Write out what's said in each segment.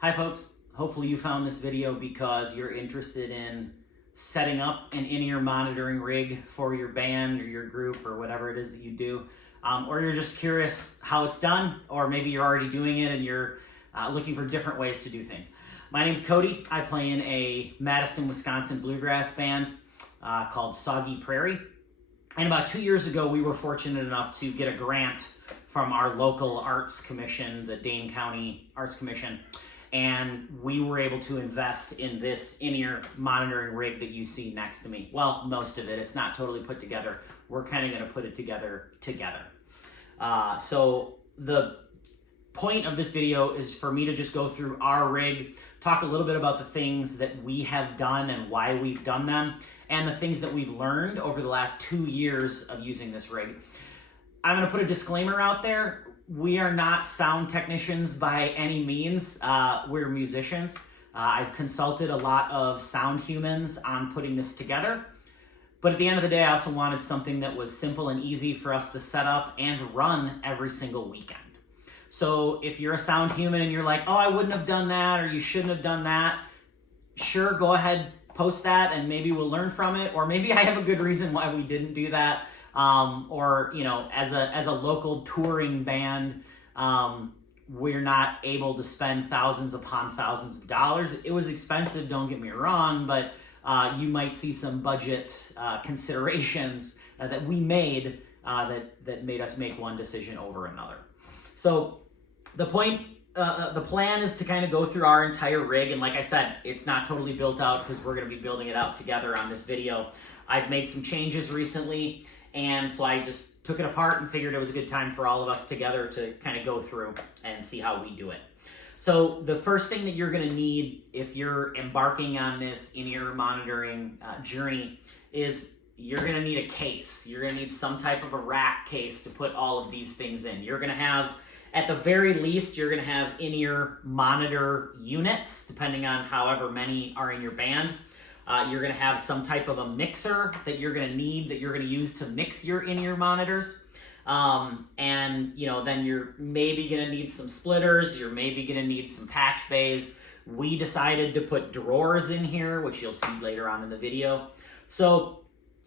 Hi folks, hopefully you found this video because you're interested in setting up an in-ear monitoring rig for your band or your group or whatever it is that you do. Or you're just curious how it's done, or maybe you're already doing it and you're looking for different ways to do things. My name's Kodey. I play in a Madison, Wisconsin Bluegrass band called Soggy Prairie. And about 2 years ago, we were fortunate enough to get a grant from our local arts commission, the Dane County Arts Commission. And we were able to invest in this in-ear monitoring rig that you see next to me. Well, most of it. It's not totally put together. We're kind of going to put it together. So the point of this video is for me to just go through our rig, talk a little bit about the things that we have done and why we've done them, and the things that we've learned over the last 2 years of using this rig. I'm going to put a disclaimer out there. We are not sound technicians by any means. We're musicians. I've consulted a lot of sound humans on putting this together. But at the end of the day, I also wanted something that was simple and easy for us to set up and run every single weekend. So if you're a sound human and you're like, oh, I wouldn't have done that, or you shouldn't have done that, sure, go ahead, post that, and maybe we'll learn from it. Or maybe I have a good reason why we didn't do that. Or, you know, as a local touring band, we're not able to spend thousands upon thousands of dollars. It was expensive, don't get me wrong, but you might see some budget considerations that we made that made us make one decision over another. So the plan is to kind of go through our entire rig. And like I said, it's not totally built out because we're going to be building it out together on this video. I've made some changes recently. And so I just took it apart and figured it was a good time for all of us together to kind of go through and see how we do it. So the first thing that you're going to need if you're embarking on this in-ear monitoring journey is you're going to need a case. You're going to need some type of a rack case to put all of these things in. You're going to have, at the very least, you're going to have in-ear monitor units, depending on however many are in your band. You're going to have some type of a mixer that you're going to need, that you're going to use to mix your in-ear monitors. And, you know, then you're maybe going to need some splitters. You're maybe going to need some patch bays. We decided to put drawers in here, which you'll see later on in the video. So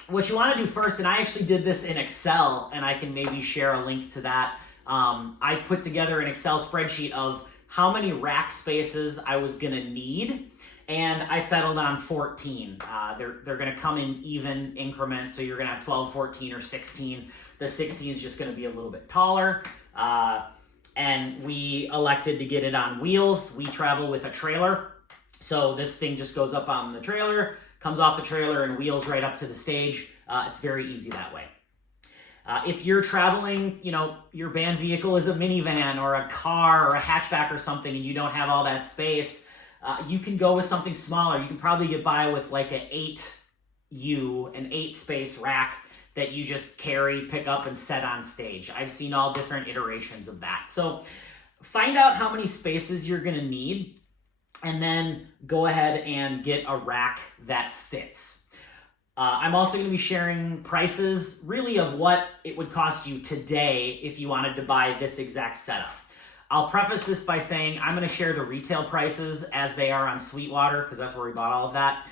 what you want to do first, and I actually did this in Excel, and I can maybe share a link to that. I put together an Excel spreadsheet of how many rack spaces I was going to need. And I settled on 14. They're going to come in even increments, so you're going to have 12, 14, or 16. The 16 is just going to be a little bit taller. And we elected to get it on wheels. We travel with a trailer. So this thing just goes up on the trailer, comes off the trailer, and wheels right up to the stage. It's very easy that way. If you're traveling, you know, your band vehicle is a minivan or a car or a hatchback or something, and you don't have all that space, you can go with something smaller. You can probably get by with like an 8 space rack that you just carry, pick up, and set on stage. I've seen all different iterations of that. So find out how many spaces you're going to need, and then go ahead and get a rack that fits. I'm also going to be sharing prices really of what it would cost you today if you wanted to buy this exact setup. I'll preface this by saying I'm going to share the retail prices as they are on Sweetwater, because that's where we bought all of that.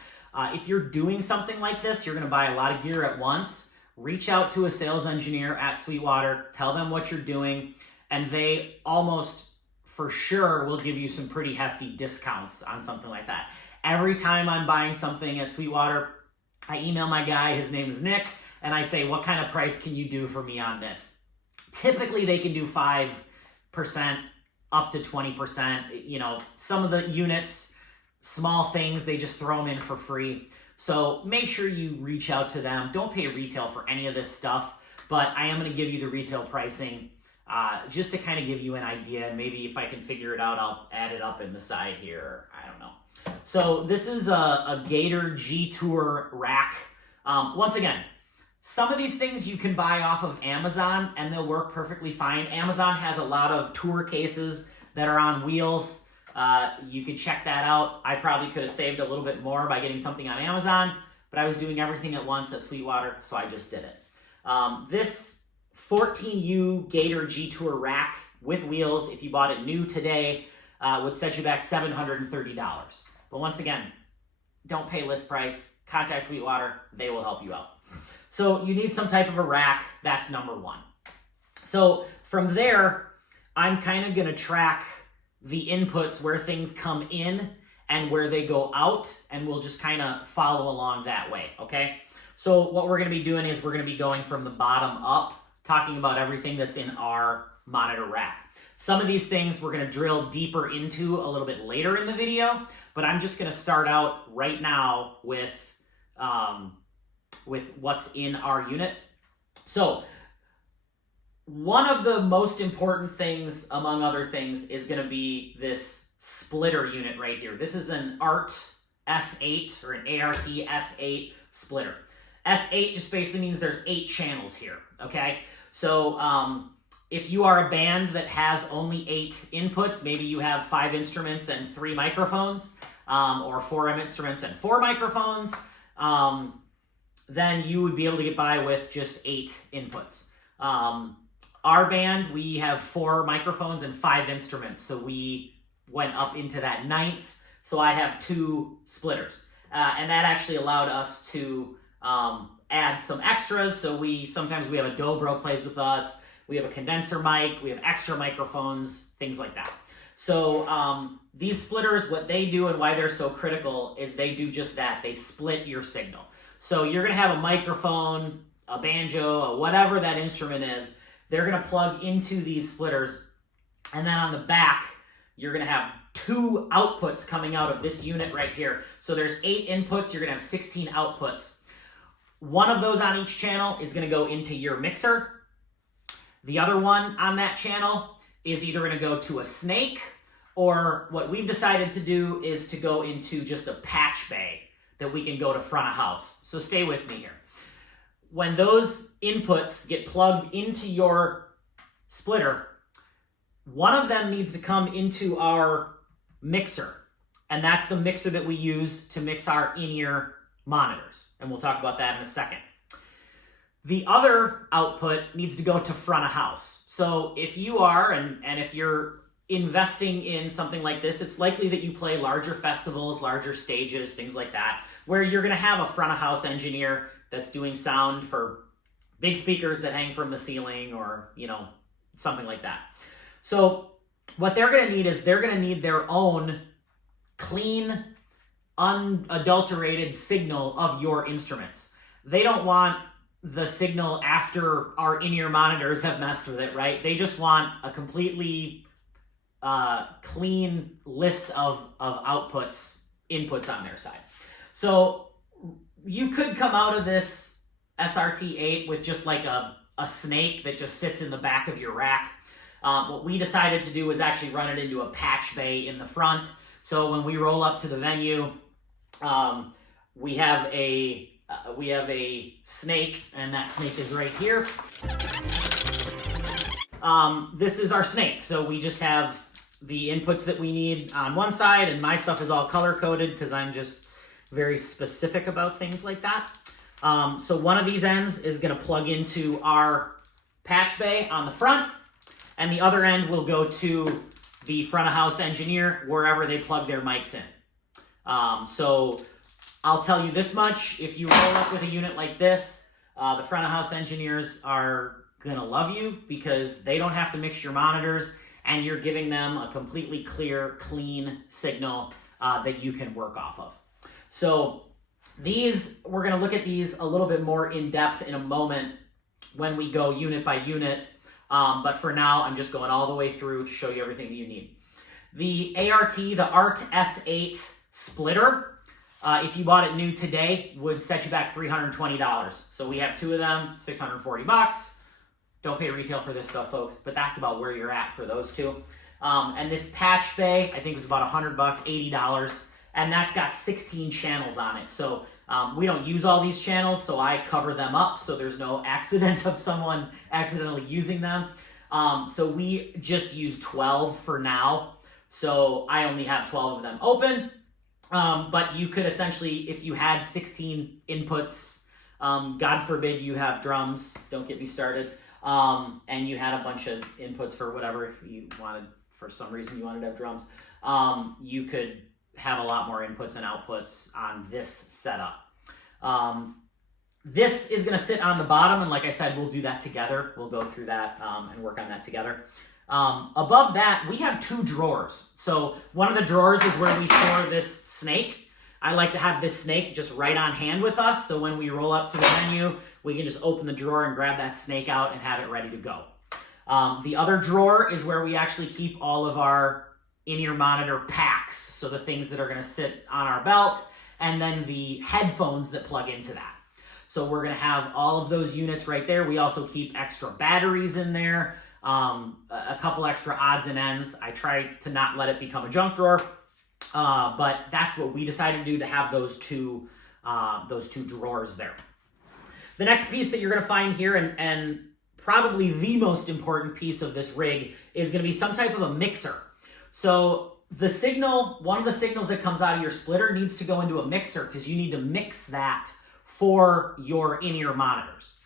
If you're doing something like this, you're going to buy a lot of gear at once. Reach out to a sales engineer at Sweetwater, tell them what you're doing, and they almost for sure will give you some pretty hefty discounts on something like that. Every time I'm buying something at Sweetwater, I email my guy, his name is Nick, and I say, what kind of price can you do for me on this? Typically they can do 5% up to 20%. You know, some of the units, small things, they just throw them in for free. So make sure you reach out to them. Don't pay retail for any of this stuff, but I am going to give you the retail pricing just to kind of give you an idea. Maybe if I can figure it out, I'll add it up in the side here. I don't know. So this is a Gator G Tour rack. Once again, some of these things you can buy off of Amazon and they'll work perfectly fine. Amazon has a lot of tour cases that are on wheels. You could check that out. I probably could have saved a little bit more by getting something on Amazon, but I was doing everything at once at Sweetwater, so I just did it. This 14U Gator G Tour rack with wheels, if you bought it new today, would set you back $730. But once again, don't pay list price. Contact Sweetwater. They will help you out. So you need some type of a rack. That's number one. So from there, I'm kind of going to track the inputs where things come in and where they go out, and we'll just kind of follow along that way, okay? So what we're going to be doing is we're going to be going from the bottom up, talking about everything that's in our monitor rack. Some of these things we're going to drill deeper into a little bit later in the video, but I'm just going to start out right now with what's in our unit. So one of the most important things, among other things, is going to be this splitter unit right here. This is an ART S8 or an ART S8 splitter. S8 just basically means there's 8 channels here, okay? So if you are a band that has only 8 inputs, maybe you have 5 instruments and 3 microphones, or 4 instruments and 4 microphones, then you would be able to get by with just 8 inputs. Our band, we have 4 microphones and 5 instruments, so we went up into that 9th, so I have 2 splitters. And that actually allowed us to add some extras, so sometimes we have a dobro plays with us, we have a condenser mic, we have extra microphones, things like that. So these splitters, what they do and why they're so critical is they do just that. They split your signal. So you're going to have a microphone, a banjo, whatever that instrument is, they're going to plug into these splitters, and then on the back, you're going to have 2 outputs coming out of this unit right here. So there's 8 inputs, you're going to have 16 outputs. One of those on each channel is going to go into your mixer. The other one on that channel is either going to go to a snake, or what we've decided to do is to go into just a patch bay that we can go to front of house. So stay with me here. When those inputs get plugged into your splitter, one of them needs to come into our mixer, and that's the mixer that we use to mix our in-ear monitors, and we'll talk about that in a second. The other output needs to go to front of house. So if you are, and if you're investing in something like this, it's likely that you play larger festivals, larger stages, things like that, where you're going to have a front of house engineer that's doing sound for big speakers that hang from the ceiling, or, something like that. So what they're going to need is they're going to need their own clean, unadulterated signal of your instruments. They don't want the signal after our in-ear monitors have messed with it, right? They just want a completely clean list of inputs on their side. So you could come out of this SRT8 with just like a snake that just sits in the back of your rack. What we decided to do was actually run it into a patch bay in the front. So when we roll up to the venue, we have a snake, and that snake is right here. This is our snake. So we just have the inputs that we need on one side, and my stuff is all color-coded because I'm just very specific about things like that. So one of these ends is going to plug into our patch bay on the front, and the other end will go to the front of house engineer wherever they plug their mics in. So I'll tell you this much: if you roll up with a unit like this, the front of house engineers are gonna love you because they don't have to mix your monitors, and you're giving them a completely clear, clean signal that you can work off of. So we're gonna look at these a little bit more in depth in a moment when we go unit by unit. But for now, I'm just going all the way through to show you everything that you need. The ART S8 splitter, if you bought it new today, would set you back $320. So we have 2 of them, $640. Don't pay retail for this stuff, folks, but that's about where you're at for those 2. And this patch bay, I think, was about $100, $80, and that's got 16 channels on it. So we don't use all these channels, so I cover them up so there's no accident of someone accidentally using them. So we just use 12 for now. So I only have 12 of them open. But you could essentially, if you had 16 inputs, God forbid you have drums, don't get me started, and you had a bunch of inputs for whatever you wanted, for some reason you wanted to have drums, you could have a lot more inputs and outputs on this setup. This is going to sit on the bottom, and like I said, we'll do that together. We'll go through that and work on that together. Above that, we have 2 drawers. So one of the drawers is where we store this snake. I like to have this snake just right on hand with us, so when we roll up to the venue, we can just open the drawer and grab that snake out and have it ready to go. The other drawer is where we actually keep all of our in-ear monitor packs, so the things that are going to sit on our belt, and then the headphones that plug into that. So we're going to have all of those units right there. We also keep extra batteries in there, a couple extra odds and ends. I try to not let it become a junk drawer, but that's what we decided to do, to have those two drawers there. The next piece that you're going to find here, and probably the most important piece of this rig, is going to be some type of a mixer. So the signal, one of the signals that comes out of your splitter needs to go into a mixer, because you need to mix that for your in-ear monitors.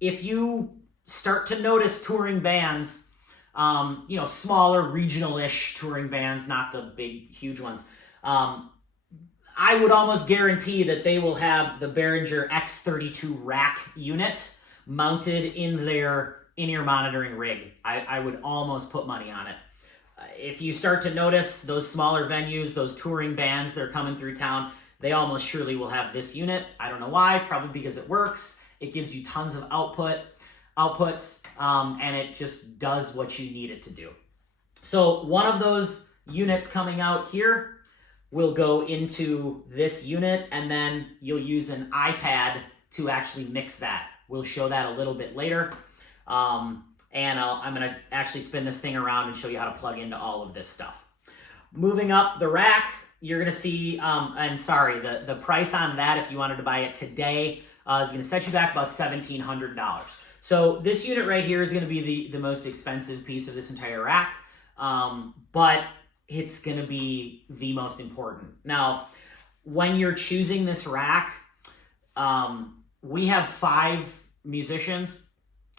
If you start to notice touring bands, smaller regional-ish touring bands, not the big, huge ones, I would almost guarantee that they will have the Behringer X32 rack unit mounted in their in-ear monitoring rig. I would almost put money on it. If you start to notice those smaller venues, those touring bands that are coming through town, they almost surely will have this unit. I don't know why, probably because it works. It gives you tons of outputs, and it just does what you need it to do. So one of those units coming out here will go into this unit, and then you'll use an iPad to actually mix that. We'll show that a little bit later. I'm going to actually spin this thing around and show you how to plug into all of this stuff. Moving up the rack, you're going to see, the price on that, if you wanted to buy it today, is going to set you back about $1,700. So this unit right here is going to be the most expensive piece of this entire rack, but it's going to be the most important. Now, when you're choosing this rack, we have 5 musicians,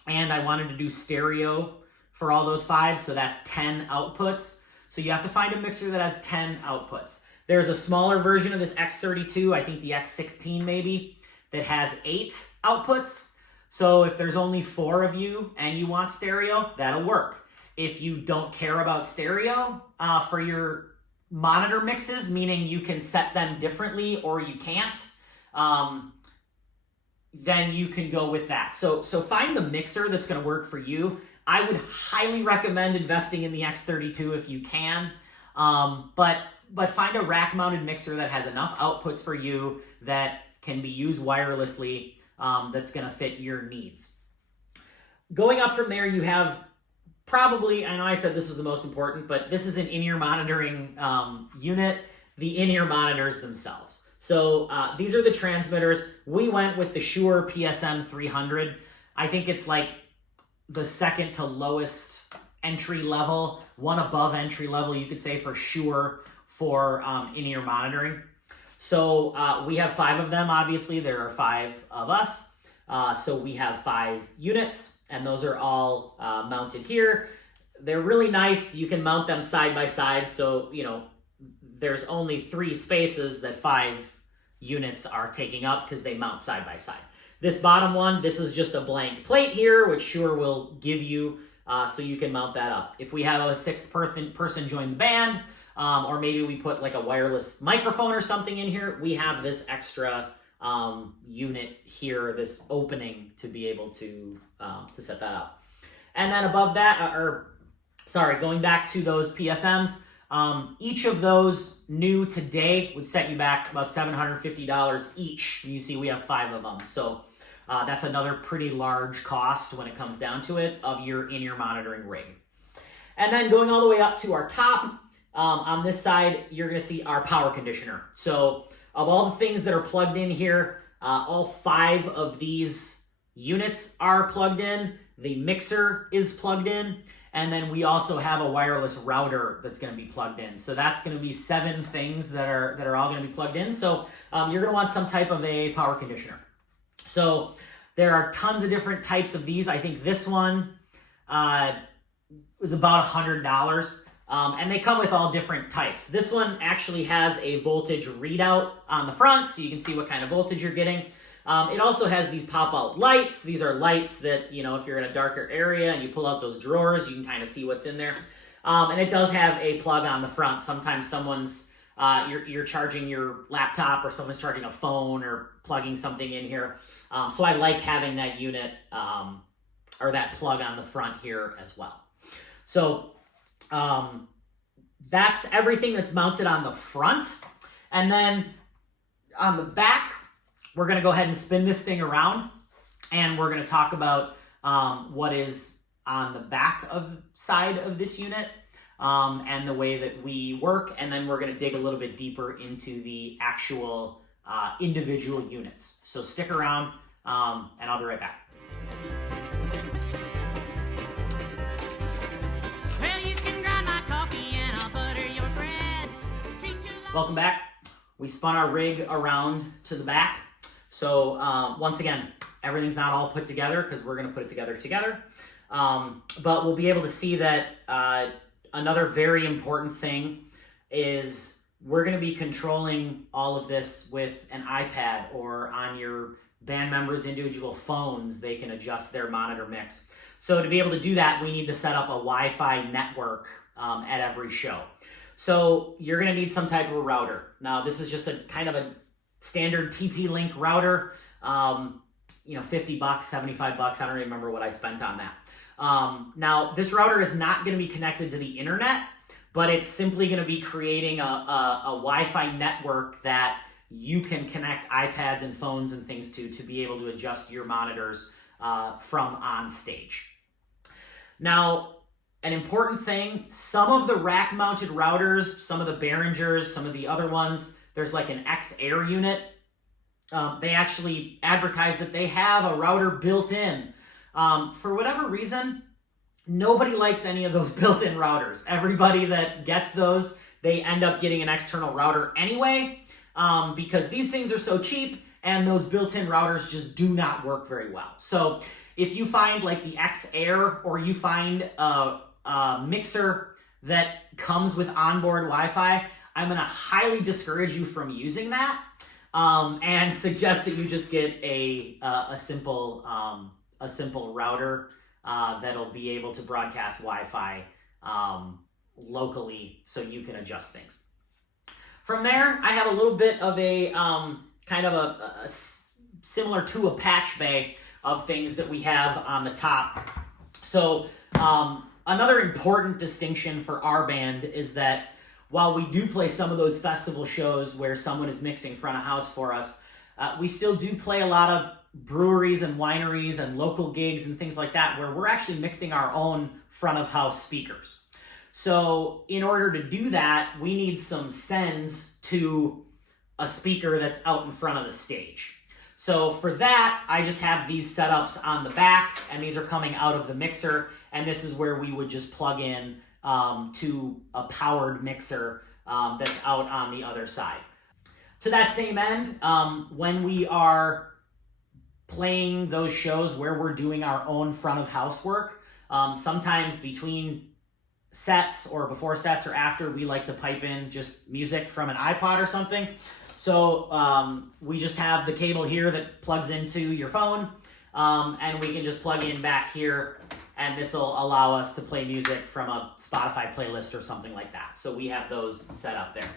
and I wanted to do stereo for all those 5, so that's 10 outputs. So you have to find a mixer that has 10 outputs. There's a smaller version of this X32, I think the X16 maybe, that has 8 outputs. So if there's only 4 of you and you want stereo, that'll work. If you don't care about stereo for your monitor mixes, meaning you can set them differently or you can't, then you can go with that. So find the mixer that's going to work for you. I would highly recommend investing in the X32 if you can, but find a rack-mounted mixer that has enough outputs for you that can be used wirelessly, that's going to fit your needs. Going up from there, you have probably, I know I said this was the most important, but this is an in-ear monitoring unit, the in-ear monitors themselves. So these are the transmitters. We went with the Shure PSM 300. I think it's like the second to lowest entry level, one above entry level, you could say, for Shure for in-ear monitoring. So we have 5 of them, obviously. There are 5 of us. So we have 5 units, and those are all mounted here. They're really nice. You can mount them side by side. So, there's only 3 spaces that 5 units are taking up because they mount side by side. This bottom one, this is just a blank plate here, which Shure will give you, so you can mount that up. If we have a 6th person join the band, or maybe we put like a wireless microphone or something in here, we have this extra unit here, this opening to be able to set that up. And then above that, going back to those PSMs, each of those new today would set you back about $750 each. You see we have 5 of them. So that's another pretty large cost when it comes down to it of your in-ear monitoring rig. And then going all the way up to our top, on this side, you're going to see our power conditioner. So of all the things that are plugged in here, all 5 of these units are plugged in. The mixer is plugged in. And then we also have a wireless router that's going to be plugged in. So that's going to be 7 things that are all going to be plugged in. So you're going to want some type of a power conditioner. So there are tons of different types of these. I think this one was about $100. And they come with all different types. This one actually has a voltage readout on the front, so you can see what kind of voltage you're getting. It also has these pop-out lights. These are lights that, you know, if you're in a darker area and you pull out those drawers, you can kind of see what's in there. And it does have a plug on the front. Sometimes someone's, you're charging your laptop, or someone's charging a phone or plugging something in here. So I like having that unit, or that plug on the front here as well. So that's everything that's mounted on the front. And then on the back, we're going to go ahead and spin this thing around, and we're going to talk about what is on the back of side of this unit, and the way that we work. And then we're going to dig a little bit deeper into the actual individual units. So stick around, and I'll be right back. Welcome back. We spun our rig around to the back. So once again, everything's not all put together because we're going to put it together. But we'll be able to see that another very important thing is we're going to be controlling all of this with an iPad, or on your band members' individual phones. They can adjust their monitor mix. So to be able to do that, we need to set up a Wi-Fi network at every show. So you're going to need some type of a router. Now, this is just a kind of a standard TP-Link router. You know, $50, $75. I don't remember what I spent on that. Now, this router is not going to be connected to the internet, but it's simply going to be creating a Wi-Fi network that you can connect iPads and phones and things to be able to adjust your monitors from on stage. Now, an important thing, some of the rack-mounted routers, some of the Behringers, some of the other ones, there's like an X-Air unit. They actually advertise that they have a router built in. For whatever reason, nobody likes any of those built-in routers. Everybody that gets those, they end up getting an external router anyway, because these things are so cheap and those built-in routers just do not work very well. So if you find like the X-Air, or you find a mixer that comes with onboard Wi-Fi, I'm going to highly discourage you from using that, and suggest that you just get a simple router that'll be able to broadcast Wi-Fi locally, so you can adjust things. From there, I have a little bit of a kind of a similar to a patch bay of things that we have on the top. So another important distinction for our band is that while we do play some of those festival shows where someone is mixing front of house for us, we still do play a lot of breweries and wineries and local gigs and things like that where we're actually mixing our own front of house speakers. So in order to do that, we need some sends to a speaker that's out in front of the stage. So for that, I just have these setups on the back, and these are coming out of the mixer, and this is where we would just plug in to a powered mixer that's out on the other side. To that same end, when we are playing those shows where we're doing our own front of house work, sometimes between sets or before sets or after, we like to pipe in just music from an iPod or something. So we just have the cable here that plugs into your phone, and we can just plug in back here, and this will allow us to play music from a Spotify playlist or something like that. So we have those set up there.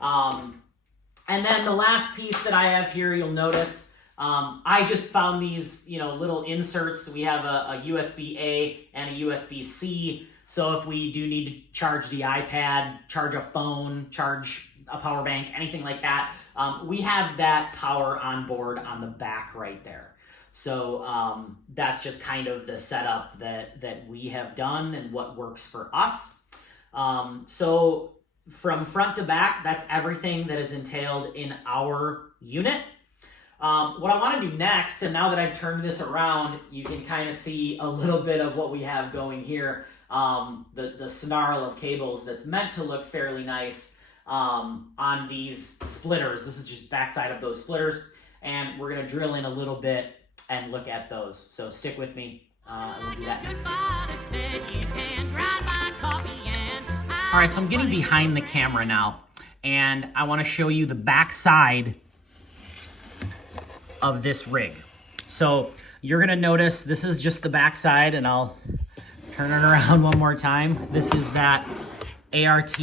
And then the last piece that I have here, you'll notice, I just found these, little inserts. We have a USB-A and a USB-C. So if we do need to charge the iPad, charge a phone, charge a power bank, anything like that, we have that power on board on the back right there. So that's just kind of the setup that we have done and what works for us. So from front to back, that's everything that is entailed in our unit. What I want to do next, and now that I've turned this around, you can kind of see a little bit of what we have going here. The snarl of cables that's meant to look fairly nice on these splitters. This is just backside of those splitters, and we're going to drill in a little bit and look at those. So stick with me. We'll do that next. All right, so I'm getting behind the camera now, and I want to show you the back side of this rig. So you're gonna notice this is just the back side, and I'll turn it around one more time. This is that ART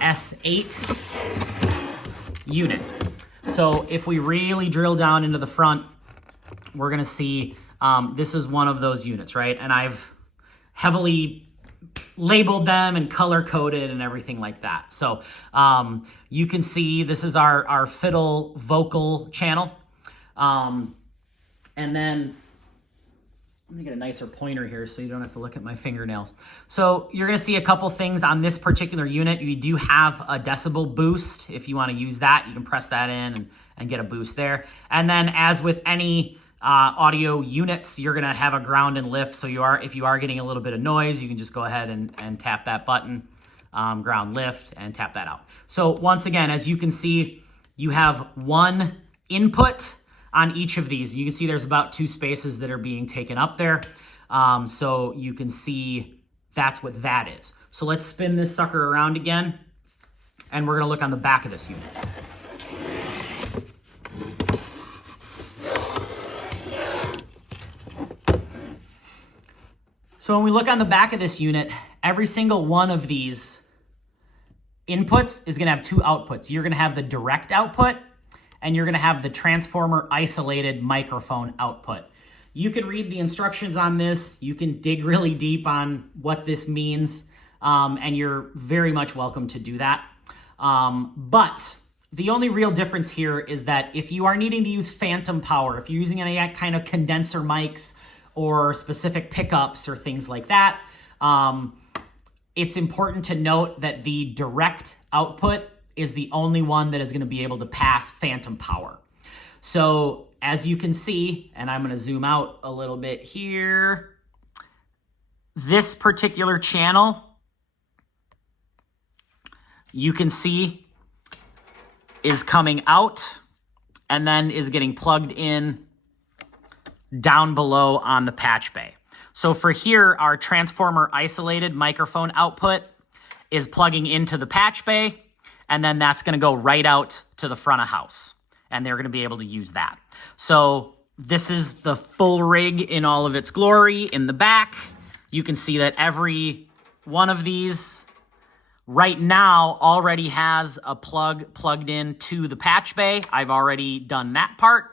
S8 unit. So if we really drill down into the front, we're gonna see this is one of those units, right? And I've heavily labeled them and color coded and everything like that. So you can see this is our fiddle vocal channel. And then let me get a nicer pointer here so you don't have to look at my fingernails. So you're gonna see a couple things on this particular unit. You do have a decibel boost. If you wanna use that, you can press that in and get a boost there. And then as with any audio units, you're gonna have a ground and lift. So if you are getting a little bit of noise, you can just go ahead and tap that button, ground lift, and tap that out. So once again, as you can see, you have one input on each of these. You can see there's about 2 spaces that are being taken up there. So you can see that's what that is. So let's spin this sucker around again, and we're gonna look on the back of this unit. So when we look on the back of this unit, every single one of these inputs is gonna have 2 outputs. You're gonna have the direct output, and you're gonna have the transformer isolated microphone output. You can read the instructions on this. You can dig really deep on what this means, and you're very much welcome to do that. But the only real difference here is that if you are needing to use phantom power, if you're using any kind of condenser mics or specific pickups or things like that, it's important to note that the direct output is the only one that is going to be able to pass phantom power. So as you can see, and I'm going to zoom out a little bit here, this particular channel, you can see is coming out and then is getting plugged in down below on the patch bay. So for here, our transformer isolated microphone output is plugging into the patch bay, and then that's gonna go right out to the front of house, and they're gonna be able to use that. So this is the full rig in all of its glory in the back. You can see that every one of these right now already has a plug plugged in to the patch bay. I've already done that part.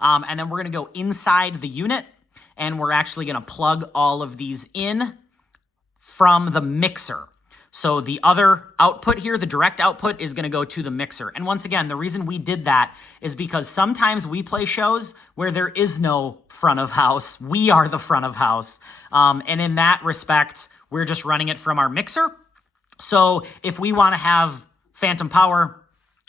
And then we're gonna go inside the unit, and we're actually gonna plug all of these in from the mixer. So the other output here, the direct output, is gonna go to the mixer. And once again, the reason we did that is because sometimes we play shows where there is no front of house. We are the front of house. And in that respect, we're just running it from our mixer. So if we wanna have phantom power,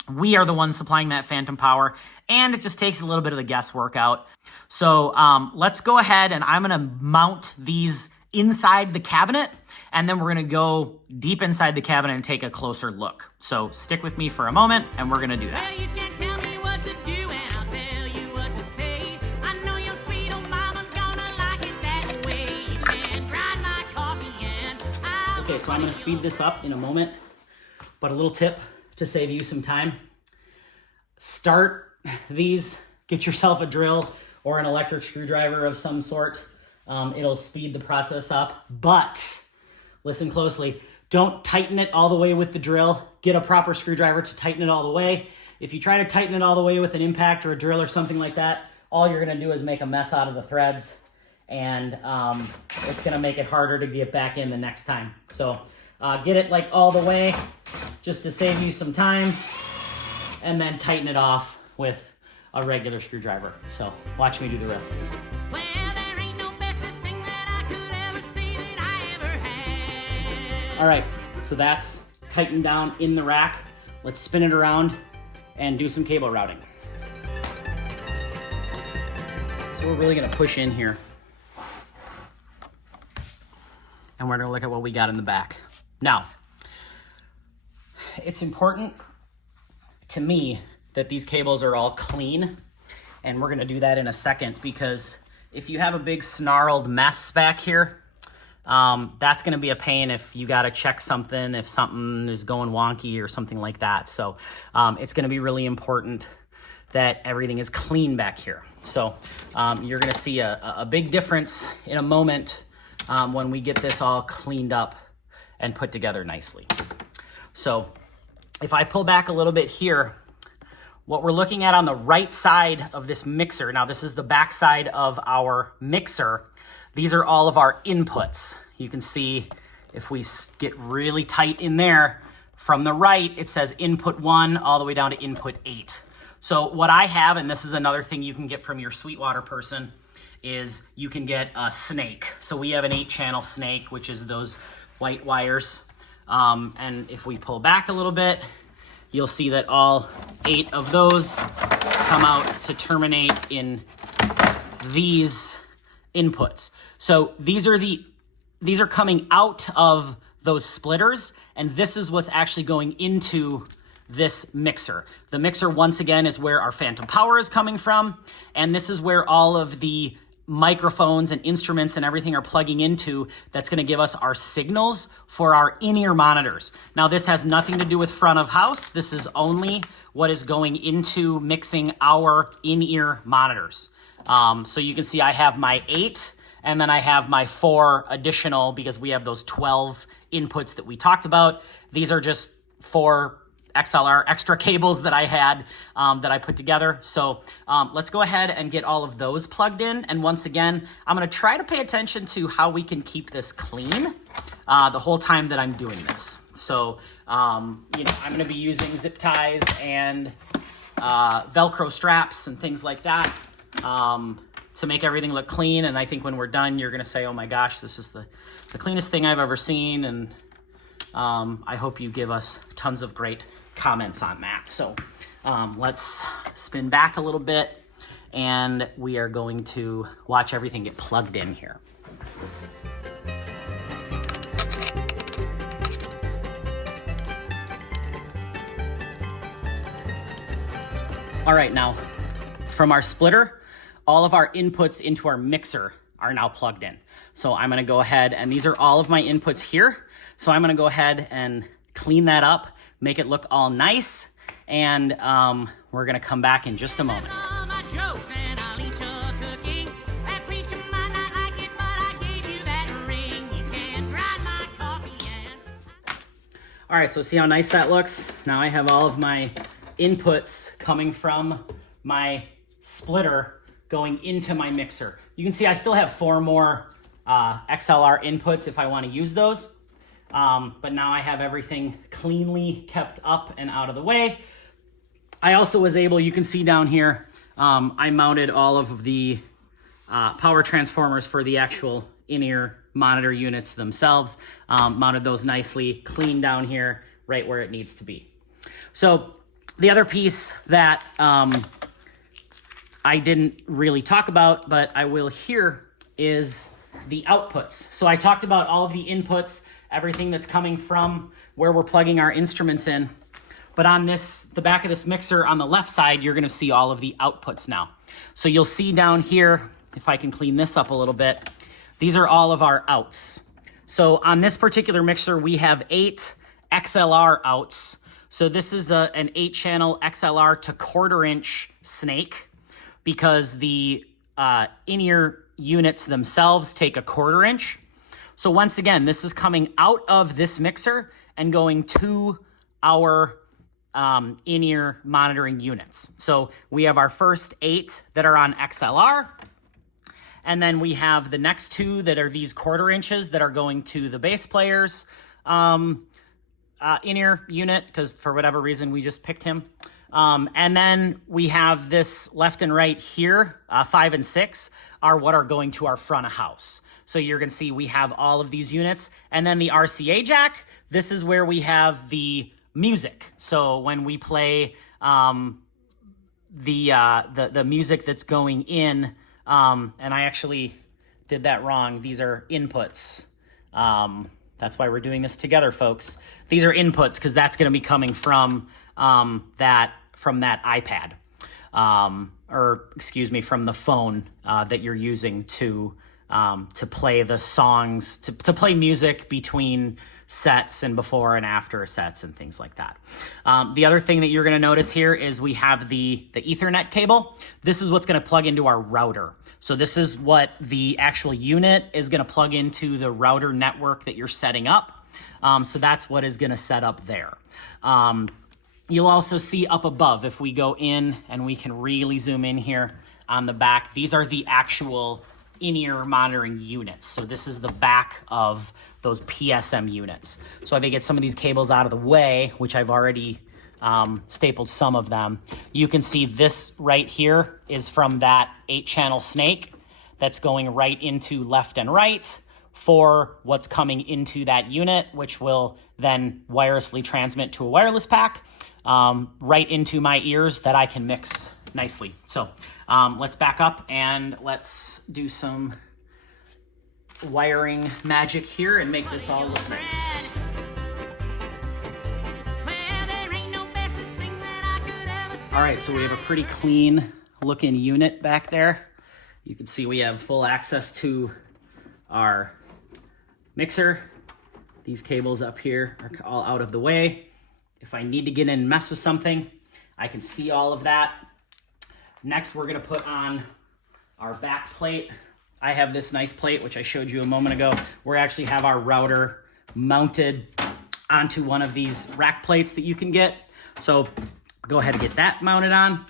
we are the ones supplying that phantom power, and it just takes a little bit of the guesswork out. So let's go ahead, and I'm gonna mount these inside the cabinet, and then we're gonna go deep inside the cabinet and take a closer look. So stick with me for a moment, and we're gonna do that. Well, you can tell me what to do, and I'll tell you what to say. I know your sweet old mama's gonna like it that way. You can grind my coffee and okay, so I'm gonna speed this up in a moment, but a little tip to save you some time. Start these, get yourself a drill or an electric screwdriver of some sort. It'll speed the process up, but listen closely. Don't tighten it all the way with the drill. Get a proper screwdriver to tighten it all the way. If you try to tighten it all the way with an impact or a drill or something like that, all you're gonna do is make a mess out of the threads, and it's gonna make it harder to get back in the next time. So get it like all the way just to save you some time, and then tighten it off with a regular screwdriver. So watch me do the rest of this. Well, there ain't no bestest thing that I could ever see that I ever had. All right, so that's tightened down in the rack. Let's spin it around and do some cable routing. So we're really gonna push in here, and we're gonna look at what we got in the back. Now, it's important to me that these cables are all clean, and we're gonna do that in a second, because if you have a big snarled mess back here, that's going to be a pain if you got to check something, if something is going wonky or something like that. So it's going to be really important that everything is clean back here. So you're going to see a big difference in a moment when we get this all cleaned up and put together nicely. So if I pull back a little bit here, what we're looking at on the right side of this mixer, now this is the back side of our mixer. These are all of our inputs. You can see if we get really tight in there, from the right, it says input 1 all the way down to input 8. So what I have, and this is another thing you can get from your Sweetwater person, is you can get a snake. So we have an 8-channel snake, which is those white wires. And if we pull back a little bit, you'll see that all 8 of those come out to terminate in these inputs. So these are coming out of those splitters, and this is what's actually going into this mixer. The mixer, once again, is where our phantom power is coming from, and this is where all of the microphones and instruments and everything are plugging into. That's going to give us our signals for our in-ear monitors. Now, this has nothing to do with front of house. This is only what is going into mixing our in-ear monitors. So you can see I have my 8, and then I have my 4 additional, because we have those 12 inputs that we talked about. These are just 4 XLR extra cables that I had that I put together. So let's go ahead and get all of those plugged in. And once again, I'm going to try to pay attention to how we can keep this clean the whole time that I'm doing this. So, I'm going to be using zip ties and Velcro straps and things like that to make everything look clean. And I think when we're done, you're going to say, oh my gosh, this is the cleanest thing I've ever seen. And I hope you give us tons of great comments on that. So let's spin back a little bit, and we are going to watch everything get plugged in here. All right, now from our splitter, all of our inputs into our mixer are now plugged in. So I'm going to go ahead, and these are all of my inputs here. So I'm going to go ahead and clean that up, make it look all nice, and we're going to come back in just a moment. All right, so see how nice that looks? Now I have all of my inputs coming from my splitter going into my mixer. You can see I still have 4 more XLR inputs if I want to use those. But now I have everything cleanly kept up and out of the way. I also was able, you can see down here, I mounted all of the power transformers for the actual in-ear monitor units themselves. Mounted those nicely, clean down here, right where it needs to be. So the other piece that I didn't really talk about, but I will here, is the outputs. So I talked about all of the inputs, everything that's coming from where we're plugging our instruments in. But on the back of this mixer on the left side, you're going to see all of the outputs now. So you'll see down here, if I can clean this up a little bit, these are all of our outs. So on this particular mixer, we have 8 XLR outs. So this is an 8-channel XLR to 1/4-inch snake, because the in-ear units themselves take 1/4-inch. So once again, this is coming out of this mixer and going to our in-ear monitoring units. So we have our first 8 that are on XLR, and then we have the next 2 that are these 1/4 inches that are going to the bass player's in-ear unit, because for whatever reason we just picked him. And then we have this left and right here, 5 and 6 are what are going to our front of house. So you're going to see we have all of these units. And then the RCA jack, this is where we have the music. So when we play the music that's going in, and I actually did that wrong. These are inputs. That's why we're doing this together, folks. These are inputs, because that's going to be coming from that iPad. from the phone that you're using to play the songs, to play music between sets and before and after sets and things like that. The other thing that you're going to notice here is we have the Ethernet cable. This is what's going to plug into our router. So this is what the actual unit is going to plug into the router network that you're setting up. So that's what is going to set up there. You'll also see up above, if we go in and we can really zoom in here on the back, these are the actual in-ear monitoring units. So this is the back of those PSM units. So if I get some of these cables out of the way, which I've already stapled some of them, you can see this right here is from that 8-channel snake that's going right into left and right for what's coming into that unit, which will then wirelessly transmit to a wireless pack right into my ears that I can mix nicely. So let's back up and let's do some wiring magic here and make this all look nice. All right, so we have a pretty clean looking unit back there. You can see we have full access to our mixer. These cables up here are all out of the way. If I need to get in and mess with something, I can see all of that. Next, we're gonna put on our back plate. I have this nice plate, which I showed you a moment ago. We actually have our router mounted onto one of these rack plates that you can get. So go ahead and get that mounted on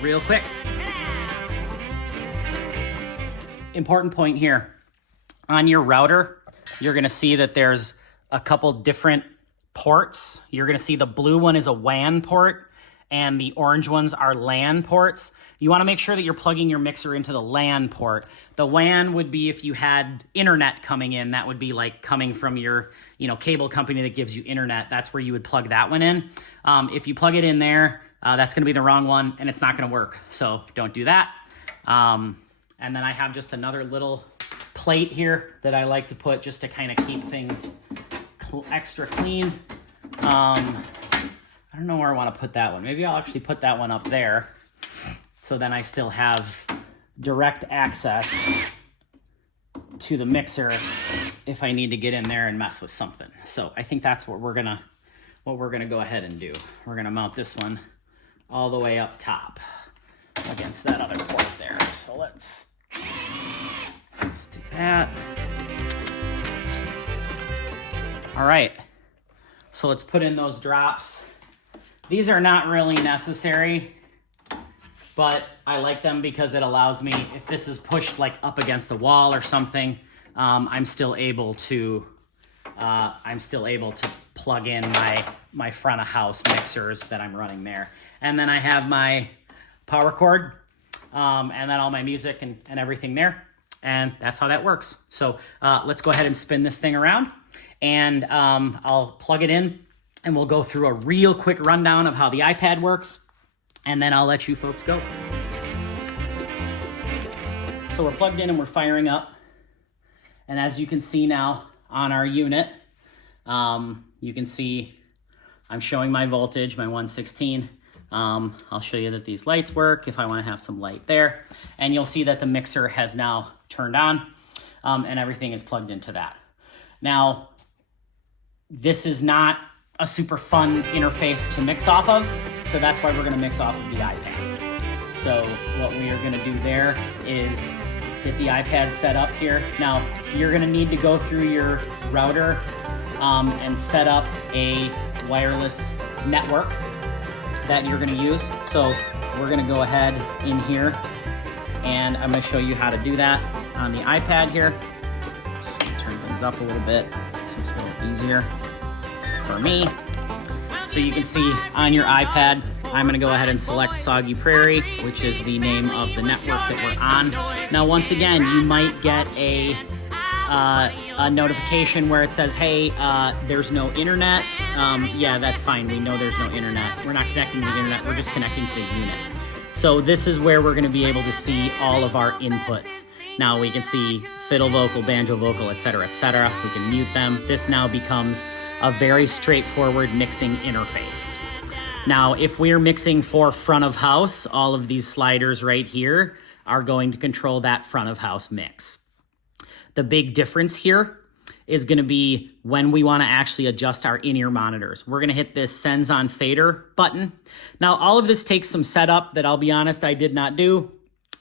real quick. Important point here. On your router, you're gonna see that there's a couple different ports. You're gonna see the blue one is a WAN port and the orange ones are LAN ports. You wanna make sure that you're plugging your mixer into the LAN port. The WAN would be if you had internet coming in. That would be like coming from your cable company that gives you internet. That's where you would plug that one in. If you plug it in there, that's gonna be the wrong one and it's not gonna work. So don't do that. And then I have just another little plate here that I like to put just to kind of keep things extra clean. I don't know where I want to put that one. Maybe I'll actually put that one up there. So then I still have direct access to the mixer if I need to get in there and mess with something. So I think that's what we're gonna go ahead and do. We're gonna mount this one all the way up top against that other port there. So let's do that. All right, so let's put in those drops. These are not really necessary, but I like them because it allows me, if this is pushed like up against the wall or something, I'm still able to plug in my front of house mixers that I'm running there. And then I have my power cord, and then all my music and everything there. And that's how that works. So let's go ahead and spin this thing around, and I'll plug it in and we'll go through a real quick rundown of how the iPad works, and then I'll let you folks go. So we're plugged in and we're firing up. And as you can see now on our unit, you can see I'm showing my voltage, my 116. I'll show you that these lights work if I want to have some light there. And you'll see that the mixer has now turned on, and everything is plugged into that. Now, this is not a super fun interface to mix off of, so that's why we're going to mix off of the iPad. So what we are going to do there is get the iPad set up here. Now, you're going to need to go through your router and set up a wireless network that you're going to use. So we're going to go ahead in here, and I'm going to show you how to do that on the iPad here. Just going to turn things up a little bit so it's a little easier for me. So you can see on your iPad, I'm going to go ahead and select Soggy Prairie, which is the name of the network that we're on. Now, once again, you might get a notification where it says, hey, there's no internet. Yeah, that's fine. We know there's no internet. We're not connecting to the internet. We're just connecting to the unit. So this is where we're going to be able to see all of our inputs. Now we can see fiddle vocal, banjo vocal, etc., etc. We can mute them. This now becomes a very straightforward mixing interface. Now, if we're mixing for front of house, all of these sliders right here are going to control that front of house mix. The big difference here is going to be when we want to actually adjust our in-ear monitors. We're going to hit this Sends on Fader button. Now, all of this takes some setup that I'll be honest, I did not do.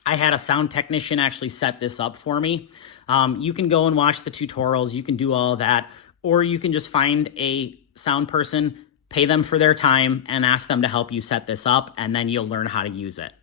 I had a sound technician actually set this up for me. You can go and watch the tutorials. You can do all of that, or you can just find a sound person, pay them for their time, and ask them to help you set this up, and then you'll learn how to use it.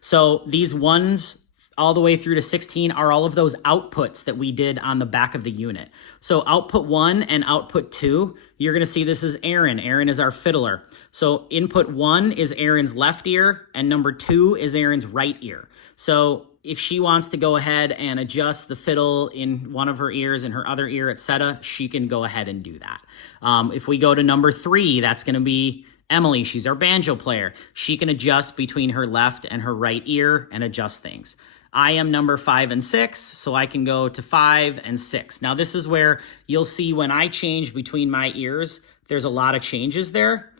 So these ones all the way through to 16 are all of those outputs that we did on the back of the unit. So output 1 and output 2, you're going to see this is Aaron. Aaron is our fiddler. So input 1 is Aaron's left ear, and number 2 is Aaron's right ear. So if she wants to go ahead and adjust the fiddle in one of her ears and her other ear, etc., she can go ahead and do that. If we go to number 3, that's going to be Emily. She's our banjo player. She can adjust between her left and her right ear and adjust things. I am number 5 and 6, so I can go to 5 and 6. Now, this is where you'll see when I change between my ears, there's a lot of changes there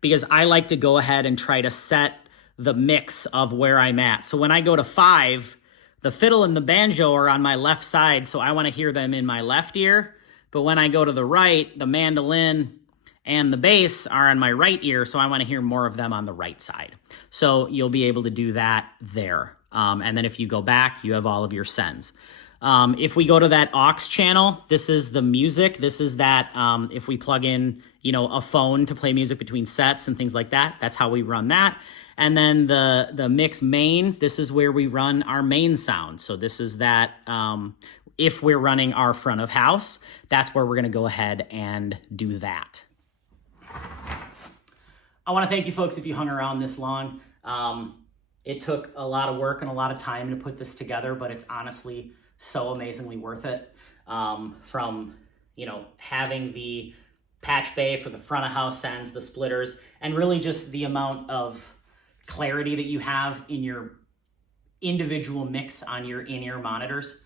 because I like to go ahead and try to set the mix of where I'm at. So when I go to 5, the fiddle and the banjo are on my left side, so I want to hear them in my left ear. But when I go to the right, the mandolin and the bass are on my right ear, so I want to hear more of them on the right side. So you'll be able to do that there. And then if you go back, you have all of your sends. If we go to that aux channel, this is the music. This is that if we plug in, a phone to play music between sets and things like that, that's how we run that. And then the mix main, this is where we run our main sound. So this is that if we're running our front of house, that's where we're going to go ahead and do that. I want to thank you folks if you hung around this long. It took a lot of work and a lot of time to put this together, but it's honestly so amazingly worth it. From, having the patch bay for the front of house sends, the splitters, and really just the amount of clarity that you have in your individual mix on your in-ear monitors.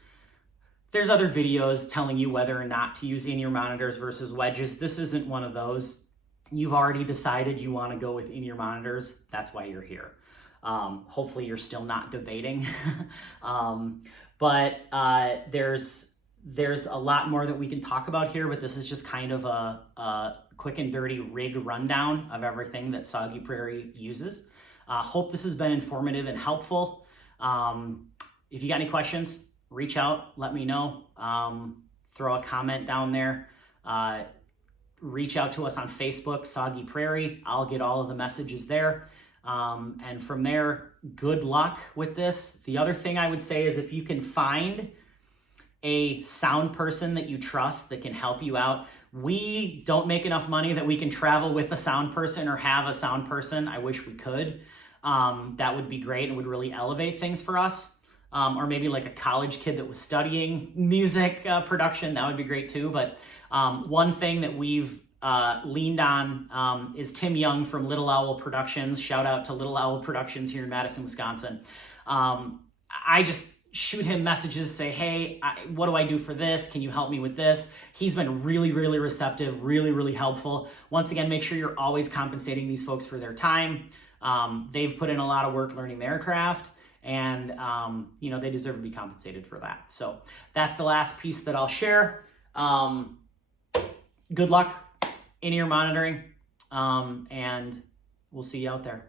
There's other videos telling you whether or not to use in-ear monitors versus wedges. This isn't one of those. You've already decided you want to go with in-ear monitors. That's why you're here. Hopefully you're still not debating. But there's a lot more that we can talk about here, but this is just kind of a quick and dirty rig rundown of everything that Soggy Prairie uses. Hope this has been informative and helpful. If you got any questions, reach out, let me know. Throw a comment down there. Reach out to us on Facebook, Soggy Prairie. I'll get all of the messages there. And from there, good luck with this. The other thing I would say is if you can find a sound person that you trust that can help you out. We don't make enough money that we can travel with a sound person or have a sound person. I wish we could. That would be great and would really elevate things for us. Or maybe like a college kid that was studying music production, that would be great too. But one thing that we've leaned on is Tim Young from Little Owl Productions. Shout out to Little Owl Productions here in Madison, Wisconsin. I just shoot him messages, say, hey, what do I do for this? Can you help me with this? He's been really, really receptive, really, really helpful. Once again, make sure you're always compensating these folks for their time. They've put in a lot of work learning their craft, and they deserve to be compensated for that. So that's the last piece that I'll share. Good luck in-ear monitoring, and we'll see you out there.